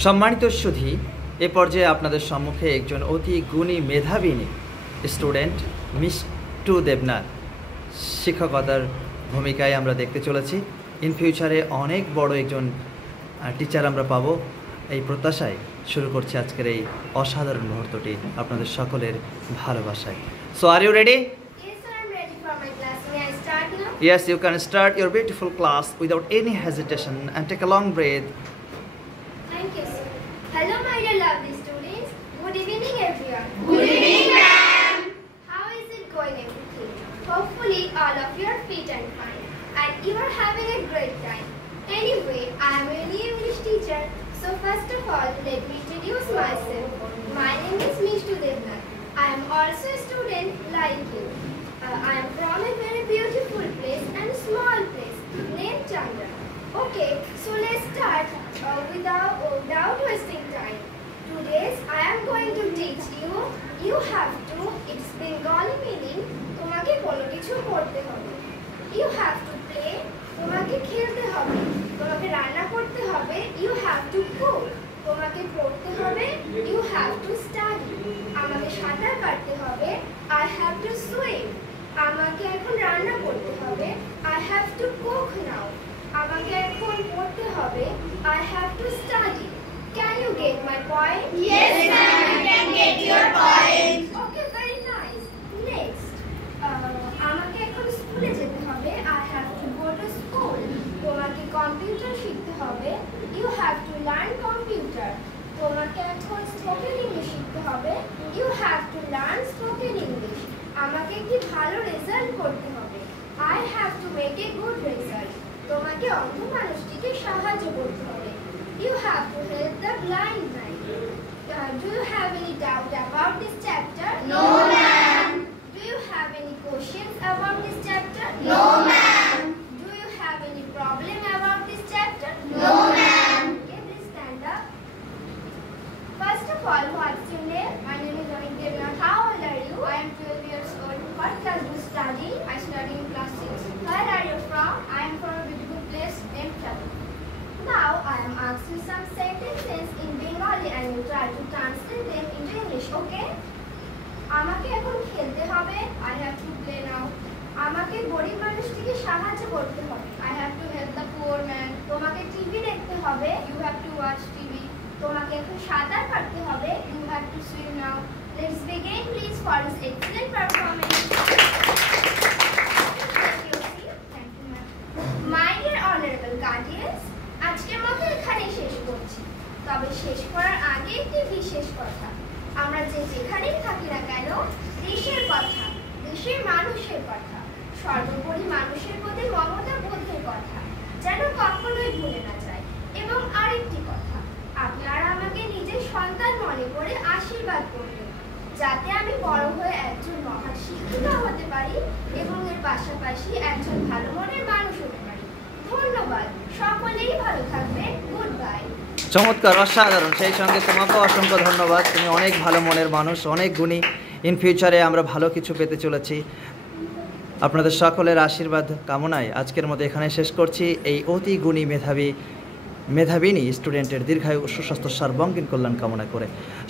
সম্মানিত সুধী, এ পর্যায়ে আপনাদের সম্মুখে একজন অতি গুণী মেধাবিনী স্টুডেন্ট মিষ্টু দেবনাথ শিক্ষকতার ভূমিকায় আমরা দেখতে চলেছি। ইন ফিউচারে অনেক বড় একজন টিচার আমরা পাবো এই প্রত্যাশায় শুরু করছি আজকের এই অসাধারণ মুহূর্তটি আপনাদের সকলের ভালোবাসায়। So are you ready? Yes, sir, I'm ready for my class. May I start now? Yes, you can start your beautiful class without any hesitation and take a long breath. Thank you, sir. Hello, my dear lovely students. Good evening, everyone. Good evening, ma'am. How is it going, everything? Hopefully, all of you are fit and fine, and you are having a great time. Anyway, I am a new English teacher. So first of all, let me introduce myself. My name is Mishtu Devnath. I am also a student like you. I am from a very beautiful place and small place named Chandra. Okay, so let's start without wasting time. Today I am going to teach you. You have to. It's Bengali meaning. তোমাকে কোনো কিছু করতে হবে. You have to play. তোমাকে খেলতে হবে. তোমাকে রান্না করতে হবে. You have to cook. তোমাকে পড়তে হবে. You have to study. আমাকে সাঁতার কাটতে হবে. I have to swim. আমাকে এখন রান্না করতে হবে. I have to cook now. আমাকে এখন পড়তে হবে. I have to study. Can you get my point? Yes, ma'am, I can get your point. Okay, very nice. Next, আমাকে এখন স্কুলে যেতে হবে. I have to go to school. তোমাকে কম্পিউটার শিখতে হবে. You have to learn computer. তোমাকে এখন স্পোকেন ইংলিশ শিখতে হবে. You have to learn spoken English. আমাকে একটি ভালো রেজাল্ট করতে হবে. I have to make a good result. তোমাকে অন্ধ মানুষটিকে সাহায্য করতে হবে. You have to help the blind man. Do you have any doubt about this chapter? No, ma'am. Do you have any questions about this chapter? No, ma'am. Do you have any problem about this chapter? No, ma'am. Okay, please stand up. First of all, what's your name? My name is Amit Devnath. How old are you? I am 12 years old. What class do you study? I study in class 6. Where are you from? I am from a beautiful place named Chandra. Now I am asking some sentences in Bengali and you try to translate them into English, okay? আমাকে এখন খেলতে হবে. I have to play now. আমাকে গরিব মানুষটিকে সাহায্য করতে হবে. I have to help the poor man. তোমাকে টিভি দেখতে হবে. You have to watch TV. তোমাকে এখন সাঁতার কাটতে হবে. You have to swim now. Let's begin, please, for this excellent performance. Thank you, ma'am. My dear honorable guardians, আজকের মতো এখানেই শেষ করছি। তবে শেষ করার আগে একটি বিশেষ কথা। আমরা যেখানেই থাকি না কেন, দেশের কথা, দেশের মানুষের কথা, সর্বোপরি মানুষের প্রতি মমতা বোধের কথা যেন কখনোই ভুলে না যায়। এবং আরেকটি কথা, আপনারা আমাকে নিজের সন্তান মনে করে আশীর্বাদ করবেন, যাতে আমি বড় হয়ে একজন মহান শিক্ষিত হতে পারি এবং এর পাশাপাশি একজন ভালো মনের মানুষ হতে পারি। ধন্যবাদ, সকলেই ভালো থাকবেন। Good bye. চমৎকার, অসাধারণ। সেই সঙ্গে তোমাকেও অসংখ্য ধন্যবাদ। তুমি অনেক ভালো মনের মানুষ, অনেক গুণী। ইন ফিউচারে আমরা ভালো কিছু পেতে চলেছি। আপনাদের সকলের আশীর্বাদ কামনায় আজকের মতো এখানে শেষ করছি। এই অতি গুণী মেধাবিনী স্টুডেন্টের দীর্ঘায়ু সুস্বাস্থ্য সর্বাঙ্গীন কল্যাণ কামনা করে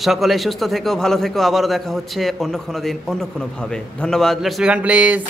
সকলে সুস্থ থেকো, ভালো থেকো। আবারও দেখা হচ্ছে অন্য কোনো দিন, অন্য কোনোভাবে। ধন্যবাদ। Let's begin please.